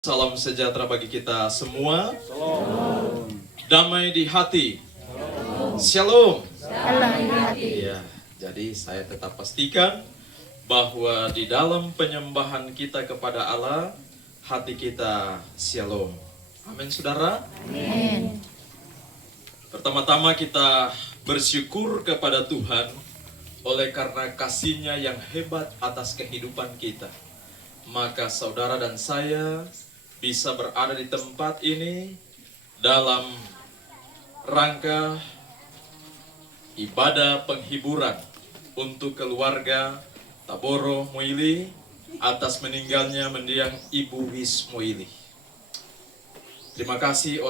Salam sejahtera bagi kita semua. Shalom. Damai di hati. Shalom. Damai di hati. Ya, jadi saya tetap pastikan bahwa di dalam penyembahan kita kepada Allah, hati kita shalom. Amin, saudara. Amin. Pertama-tama kita bersyukur kepada Tuhan oleh karena kasih-Nya yang hebat atas kehidupan kita. Maka saudara dan saya bisa berada di tempat ini dalam rangka ibadah penghiburan untuk keluarga Taboro Moili atas meninggalnya mendiang Ibu Wis Moili. Terima kasih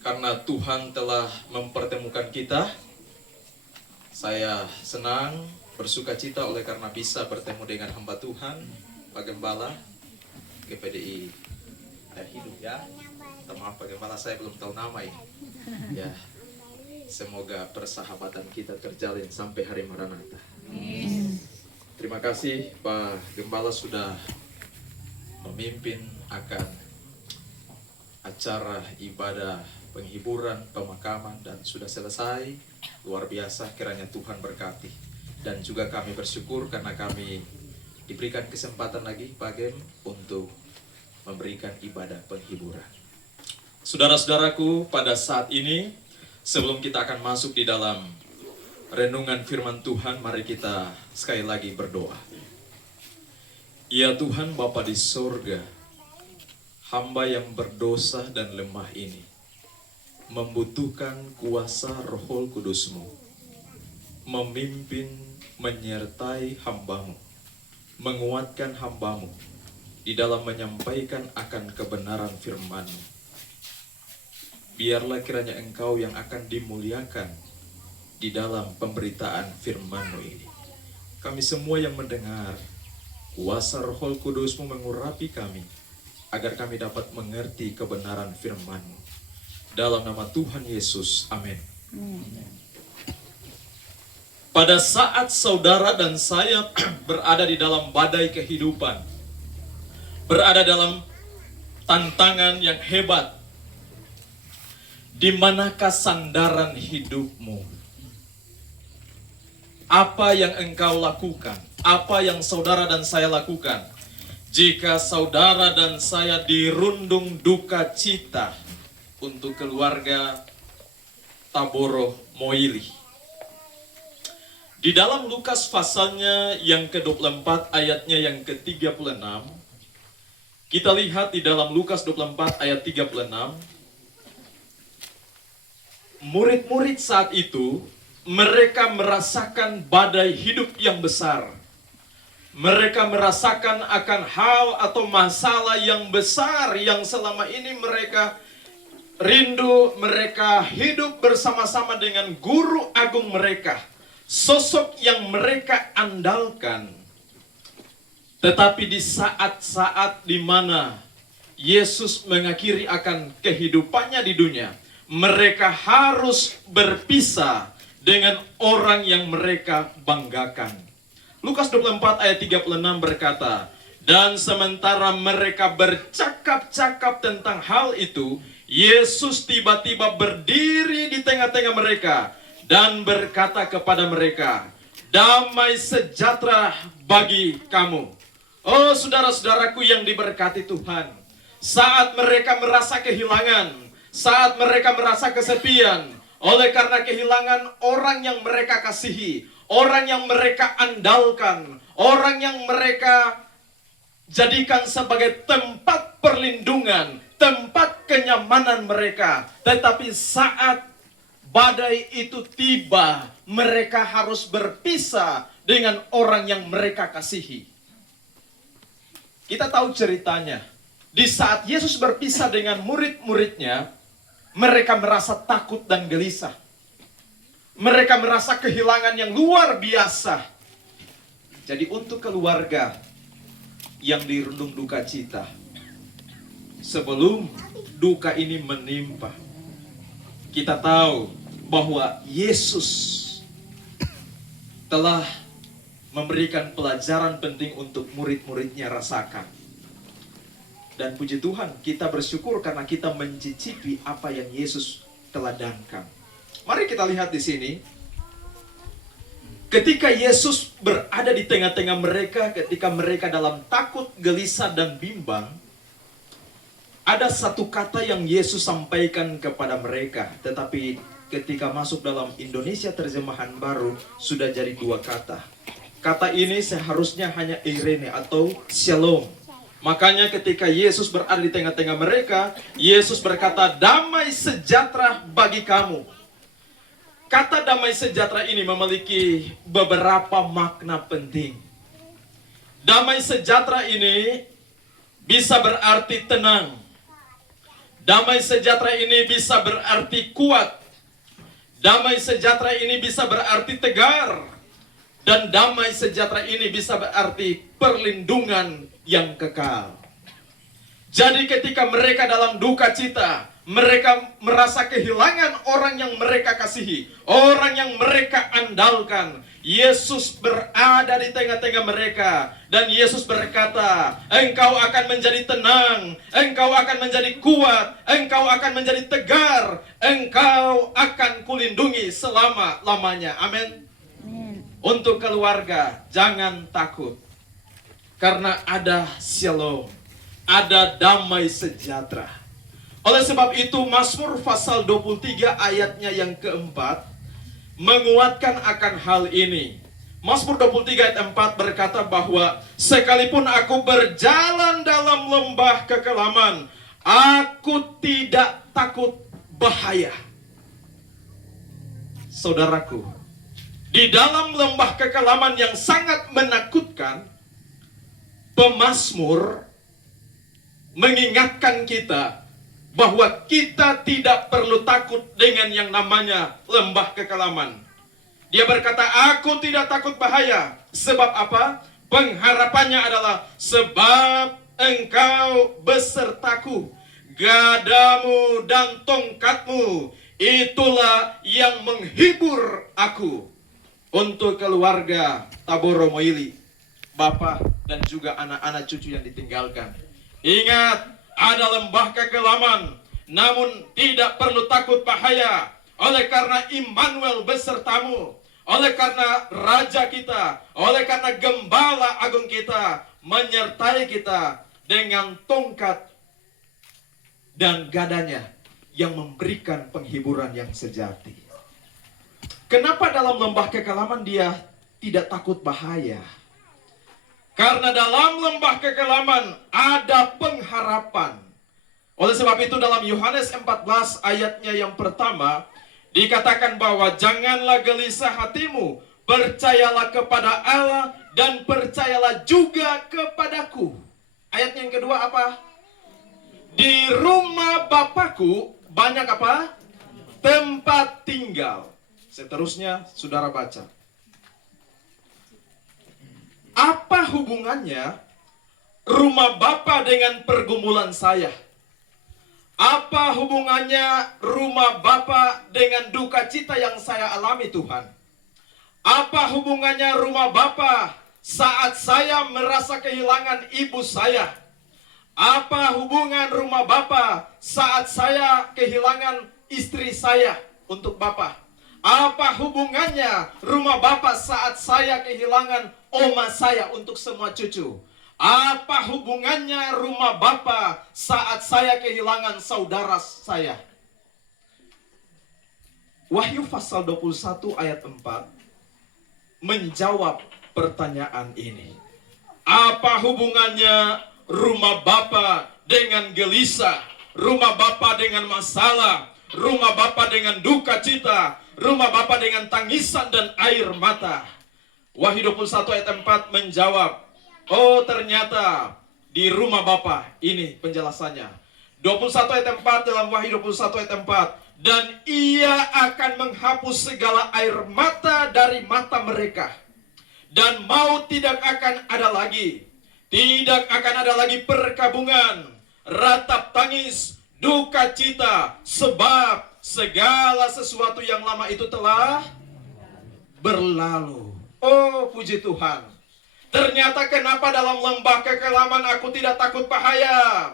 karena Tuhan telah mempertemukan kita. Saya senang, bersuka cita oleh karena bisa bertemu dengan hamba Tuhan, Pak Gembala GPDI Air Hidup ya. Maaf Pak Gembala, saya belum tahu nama ini. Ya, semoga persahabatan kita terjalin sampai hari Maranatha. Terima kasih Pak Gembala sudah memimpin akan acara ibadah penghiburan, pemakaman, dan sudah selesai. Luar biasa, kiranya Tuhan berkati. Dan juga kami bersyukur karena kami diberikan kesempatan lagi Pak Gem untuk memberikan ibadah penghiburan. Saudara-saudaraku, pada saat ini sebelum kita akan masuk di dalam renungan firman Tuhan, mari kita sekali lagi berdoa. Ya Tuhan Bapa di sorga, hamba yang berdosa dan lemah ini membutuhkan kuasa Roh Kudus-Mu, memimpin, menyertai hamba-Mu, menguatkan hamba-Mu di dalam menyampaikan akan kebenaran firman-Mu. Biarlah kiranya Engkau yang akan dimuliakan di dalam pemberitaan firman-Mu ini. Kami semua yang mendengar, kuasa Roh Kudus-Mu mengurapi kami, agar kami dapat mengerti kebenaran firman-Mu. Dalam nama Tuhan Yesus, amin. Pada saat saudara dan saya berada di dalam badai kehidupan, berada dalam tantangan yang hebat, di manakah sandaran hidupmu? Apa yang engkau lakukan? Apa yang saudara dan saya lakukan? Jika saudara dan saya dirundung duka cita untuk keluarga Taboro Moili. Di dalam Lukas pasalnya yang ke-24 ayatnya yang ke-36, kita lihat di dalam Lukas 24 ayat 36, murid-murid saat itu mereka merasakan badai hidup yang besar. Mereka merasakan akan hal atau masalah yang besar yang selama ini mereka rindu, mereka hidup bersama-sama dengan guru agung mereka, sosok yang mereka andalkan. Tetapi di saat-saat di mana Yesus mengakhiri akan kehidupannya di dunia, mereka harus berpisah dengan orang yang mereka banggakan. Lukas 24 ayat 36 berkata, dan sementara mereka bercakap-cakap tentang hal itu, Yesus tiba-tiba berdiri di tengah-tengah mereka dan berkata kepada mereka, damai sejahtera bagi kamu. Oh saudara-saudaraku yang diberkati Tuhan, saat mereka merasa kehilangan, saat mereka merasa kesepian, oleh karena kehilangan orang yang mereka kasihi, orang yang mereka andalkan, orang yang mereka jadikan sebagai tempat perlindungan, tempat kenyamanan mereka. Tetapi saat badai itu tiba, mereka harus berpisah dengan orang yang mereka kasihi. Kita tahu ceritanya. Di saat Yesus berpisah dengan murid-muridnya, mereka merasa takut dan gelisah. Mereka merasa kehilangan yang luar biasa. Jadi untuk keluarga yang dirundung duka cita, sebelum duka ini menimpa, kita tahu bahwa Yesus telah memberikan pelajaran penting untuk murid-muridnya rasakan. Dan puji Tuhan, kita bersyukur karena kita mencicipi apa yang Yesus teladankan. Mari kita lihat di sini. Ketika Yesus berada di tengah-tengah mereka, ketika mereka dalam takut, gelisah, dan bimbang, ada satu kata yang Yesus sampaikan kepada mereka. Tetapi ketika masuk dalam Indonesia terjemahan baru, sudah jadi dua kata. Kata ini seharusnya hanya eirene atau shalom. Makanya ketika Yesus berada di tengah-tengah mereka, Yesus berkata, damai sejahtera bagi kamu. Kata damai sejahtera ini memiliki beberapa makna penting. Damai sejahtera ini bisa berarti tenang. Damai sejahtera ini bisa berarti kuat. Damai sejahtera ini bisa berarti tegar. Dan damai sejahtera ini bisa berarti perlindungan yang kekal. Jadi ketika mereka dalam duka cita, mereka merasa kehilangan orang yang mereka kasihi, orang yang mereka andalkan. Yesus berada di tengah-tengah mereka. Dan Yesus berkata, engkau akan menjadi tenang, engkau akan menjadi kuat, engkau akan menjadi tegar, engkau akan kulindungi selama-lamanya. Amin. Untuk keluarga, jangan takut. Karena ada shalom, ada damai sejahtera. Oleh sebab itu, Mazmur pasal 23 ayatnya yang keempat menguatkan akan hal ini. Mazmur 23 ayat 4 berkata bahwa sekalipun aku berjalan dalam lembah kekelaman, aku tidak takut bahaya. Saudaraku, di dalam lembah kekelaman yang sangat menakutkan, pemazmur mengingatkan kita bahwa kita tidak perlu takut dengan yang namanya lembah kekelaman. Dia berkata, aku tidak takut bahaya. Sebab apa? Pengharapannya adalah sebab engkau besertaku, gadamu dan tongkatmu, itulah yang menghibur aku. Untuk keluarga Taboro Moili, Bapak dan juga anak-anak cucu yang ditinggalkan, ingat, ada lembah kekelaman, namun tidak perlu takut bahaya. Oleh karena Immanuel besertamu, oleh karena Raja kita, oleh karena Gembala Agung kita menyertai kita dengan tongkat dan gadanya yang memberikan penghiburan yang sejati. Kenapa dalam lembah kekelaman dia tidak takut bahaya? Karena dalam lembah kekelaman ada pengharapan. Oleh sebab itu dalam Yohanes 14 ayatnya yang pertama dikatakan bahwa janganlah gelisah hatimu, percayalah kepada Allah dan percayalah juga kepadaku. Ayat yang kedua apa? Di rumah Bapakku banyak apa? Tempat tinggal. Seterusnya saudara baca. Apa hubungannya rumah Bapa dengan pergumulan saya? Apa hubungannya rumah Bapa dengan duka cita yang saya alami, Tuhan? Apa hubungannya rumah Bapa saat saya merasa kehilangan ibu saya? Apa hubungan rumah Bapa saat saya kehilangan istri saya untuk Bapa? Apa hubungannya rumah Bapa saat saya kehilangan oma saya untuk semua cucu? Apa hubungannya rumah Bapa saat saya kehilangan saudara saya? Wahyu pasal 21 ayat 4 menjawab pertanyaan ini. Apa hubungannya rumah Bapa dengan gelisah, rumah Bapa dengan masalah, rumah Bapa dengan duka cita, rumah Bapa dengan tangisan dan air mata? Wahyu 21 ayat 4 menjawab, oh ternyata di rumah Bapa, ini penjelasannya. 21 ayat 4 dalam Wahyu 21 ayat 4, dan ia akan menghapus segala air mata dari mata mereka, dan maut tidak akan ada lagi. Tidak akan ada lagi perkabungan, ratap tangis, duka cita, sebab segala sesuatu yang lama itu telah berlalu. Oh puji Tuhan. Ternyata kenapa dalam lembah kekelaman aku tidak takut bahaya?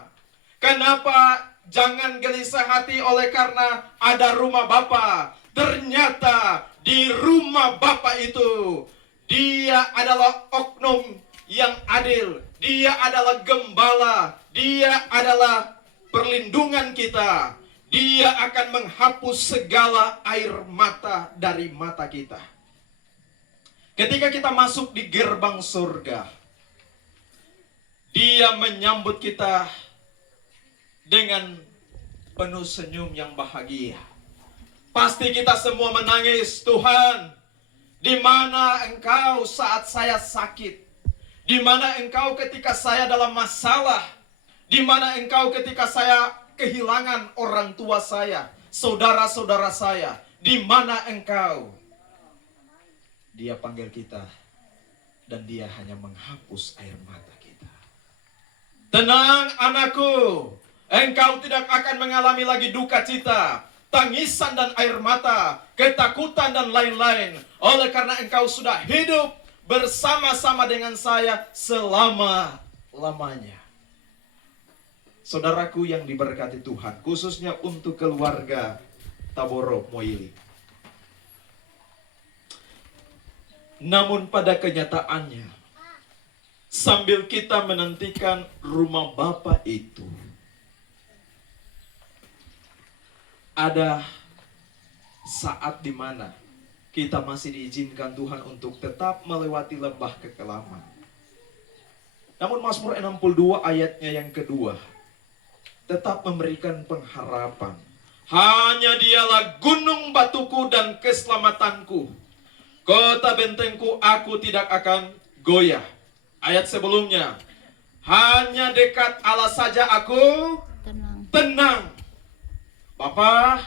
Kenapa jangan gelisah hati oleh karena ada rumah Bapa? Ternyata di rumah Bapa itu Dia adalah oknum yang adil. Dia adalah gembala. Dia adalah perlindungan kita. Dia akan menghapus segala air mata dari mata kita. Ketika kita masuk di gerbang surga, Dia menyambut kita dengan penuh senyum yang bahagia. Pasti kita semua menangis, Tuhan, di mana Engkau saat saya sakit? Di mana Engkau ketika saya dalam masalah? Di mana Engkau ketika saya kehilangan orang tua saya, saudara-saudara saya? Di mana Engkau? Dia panggil kita dan Dia hanya menghapus air mata kita. Tenang anakku, engkau tidak akan mengalami lagi duka cita, tangisan dan air mata, ketakutan dan lain-lain. Oleh karena engkau sudah hidup bersama-sama dengan saya selama-lamanya. Saudaraku yang diberkati Tuhan, khususnya untuk keluarga Taboro Moili. Namun pada kenyataannya, sambil kita menantikan rumah Bapa itu, ada saat di mana kita masih diizinkan Tuhan untuk tetap melewati lembah kekelaman. Namun Mazmur 62 ayatnya yang kedua tetap memberikan pengharapan. Hanya Dialah gunung batuku dan keselamatanku. Kota bentengku, aku tidak akan goyah. Ayat sebelumnya, hanya dekat Allah saja aku tenang. Bapak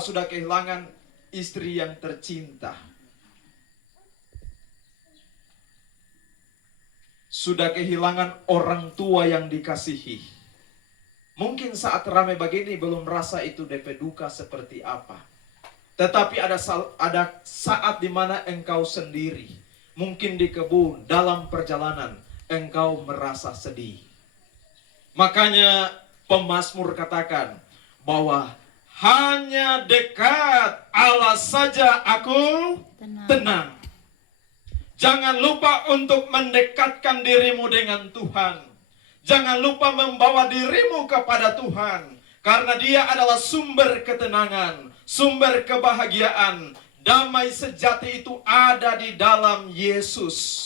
sudah kehilangan istri yang tercinta. Sudah kehilangan orang tua yang dikasihi. Mungkin saat ramai begini belum rasa itu DP duka seperti apa. Tetapi ada saat di mana engkau sendiri, mungkin di kebun, dalam perjalanan, engkau merasa sedih. Makanya pemazmur katakan bahwa hanya dekat Allah saja aku tenang. Jangan lupa untuk mendekatkan dirimu dengan Tuhan. Jangan lupa membawa dirimu kepada Tuhan. Karena Dia adalah sumber ketenangan, sumber kebahagiaan. Damai sejati itu ada di dalam Yesus.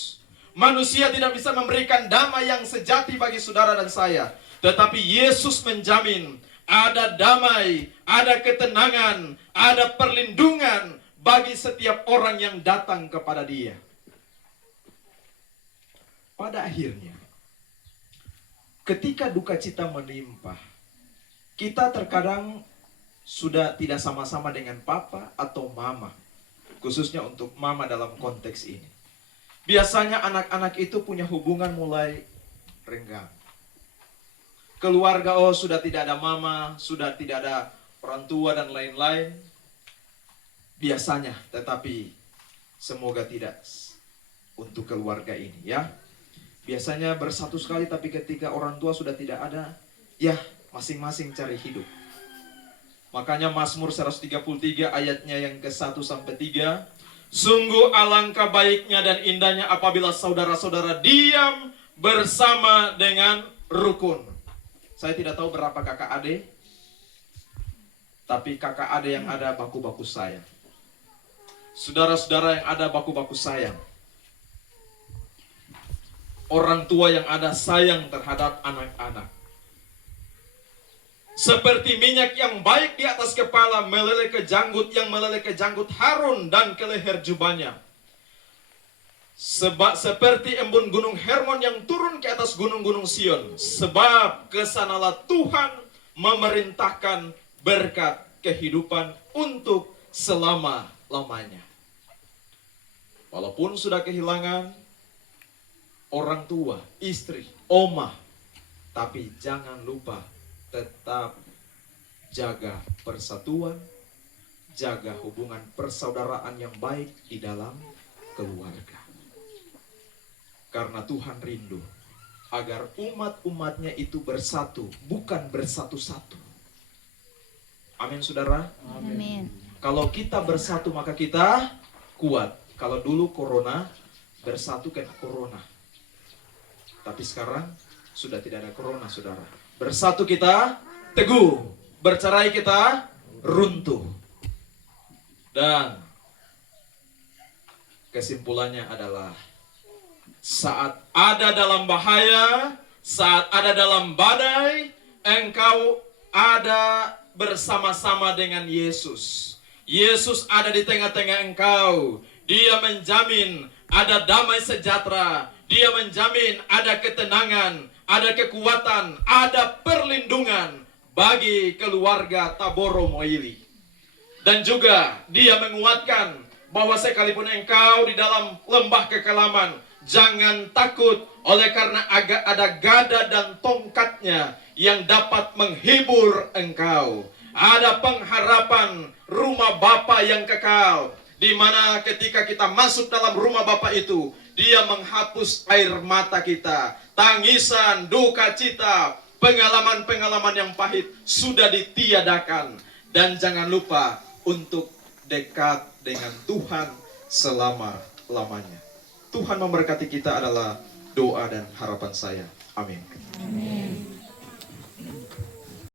Manusia tidak bisa memberikan damai yang sejati bagi saudara dan saya. Tetapi Yesus menjamin ada damai, ada ketenangan, ada perlindungan bagi setiap orang yang datang kepada Dia. Pada akhirnya, ketika duka cita menimpa, kita terkadang sudah tidak sama-sama dengan papa atau mama. Khususnya untuk mama dalam konteks ini. Biasanya anak-anak itu punya hubungan mulai renggang. Keluarga, sudah tidak ada mama, sudah tidak ada orang tua dan lain-lain. Biasanya, tetapi semoga tidak untuk keluarga ini ya. Biasanya bersatu sekali, tapi ketika orang tua sudah tidak ada, ya masing-masing cari hidup. Makanya Mazmur 133 ayatnya yang ke-1 sampai 3. Sungguh alangkah baiknya dan indahnya apabila saudara-saudara diam bersama dengan rukun. Saya tidak tahu berapa kakak adik, tapi kakak adik yang ada baku-baku sayang. Saudara-saudara yang ada baku-baku sayang. Orang tua yang ada sayang terhadap anak-anak. Seperti minyak yang baik di atas kepala meleleh ke janggut, yang meleleh ke janggut Harun dan ke leher jubahnya. Seperti embun gunung Hermon yang turun ke atas gunung-gunung Sion. Sebab kesanalah Tuhan memerintahkan berkat kehidupan untuk selama-lamanya. Walaupun sudah kehilangan orang tua, istri, oma, tapi jangan lupa tetap jaga persatuan, jaga hubungan persaudaraan yang baik di dalam keluarga. Karena Tuhan rindu agar umat-umatnya itu bersatu, bukan bersatu-satu. Amin, saudara. Amin. Kalau kita bersatu maka kita kuat. Kalau dulu corona, bersatu kena corona. Tapi sekarang sudah tidak ada corona, saudara. Bersatu kita teguh, bercerai kita runtuh. Dan kesimpulannya adalah saat ada dalam bahaya, saat ada dalam badai, engkau ada bersama-sama dengan Yesus. Yesus ada di tengah-tengah engkau. Dia menjamin ada damai sejahtera. Dia menjamin ada ketenangan, ada kekuatan, ada perlindungan bagi keluarga Taboro Moili. Dan juga dia menguatkan bahwa sekalipun engkau di dalam lembah kekelaman, jangan takut, oleh karena ada gada dan tongkatnya yang dapat menghibur engkau. Ada pengharapan rumah Bapa yang kekal, di mana ketika kita masuk dalam rumah Bapa itu, Dia menghapus air mata kita, tangisan, duka cita, pengalaman-pengalaman yang pahit sudah ditiadakan. Dan jangan lupa untuk dekat dengan Tuhan selama-lamanya. Tuhan memberkati kita adalah doa dan harapan saya. Amin. Amin.